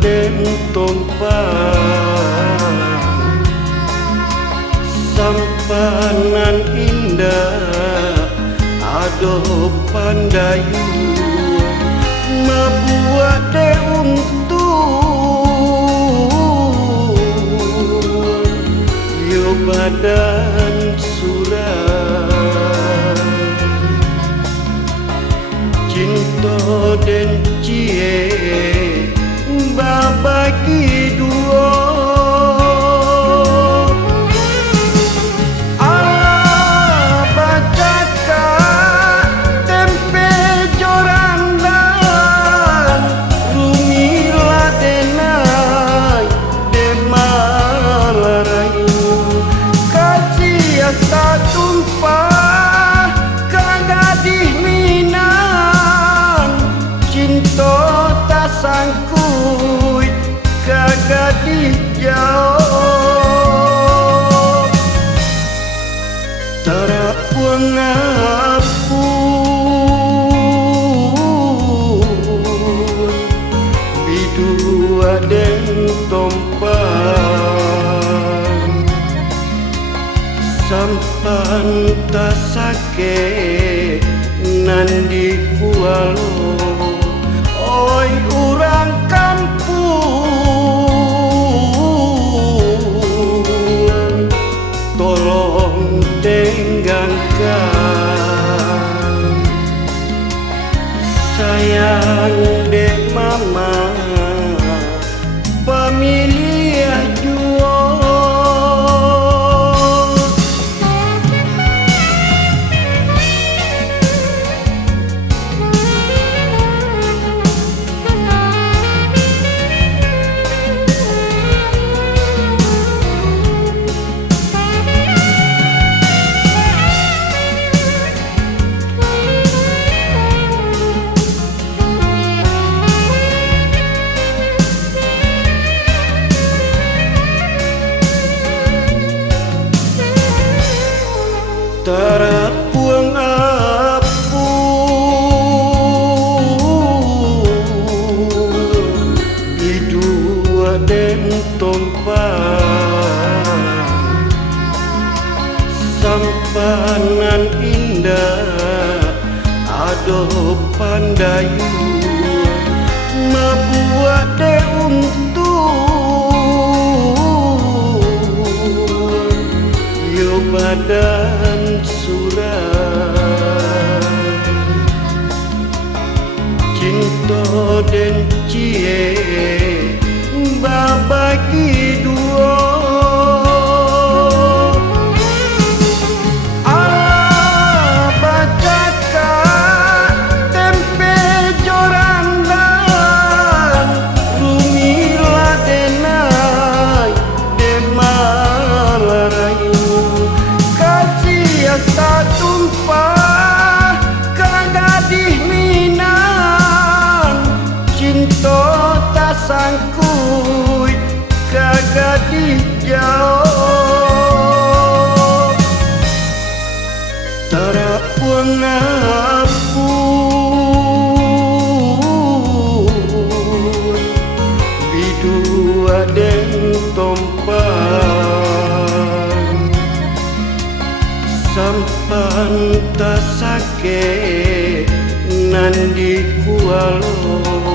den tompang sampanan indah ado pandayu mabuat de untuk yo badan surah cinta dan cie babagi dua ala bacaka tempe jorandan rumila denai demalarayu kasih asa tumpah kagadih minang cinta tak sangkut kagadih jauh tarak pengapun bidua den tompang sampan tak sakit nandi kualo oi urang kampung tolong tenggangkan sayang dek mama pemilih jual terapuang apu di dua den tompang sampanan indah ado pandayu mabuat de untuk yo badan surah cinta dan cie babagi dua ala bacaka tempe jorandan rumila denai demalarayu kasih asa tumpah kagadih minang cinta tak sangkut kagadih jauh tarak pengapun bidua den tompang sampan tak sakit nandi kualo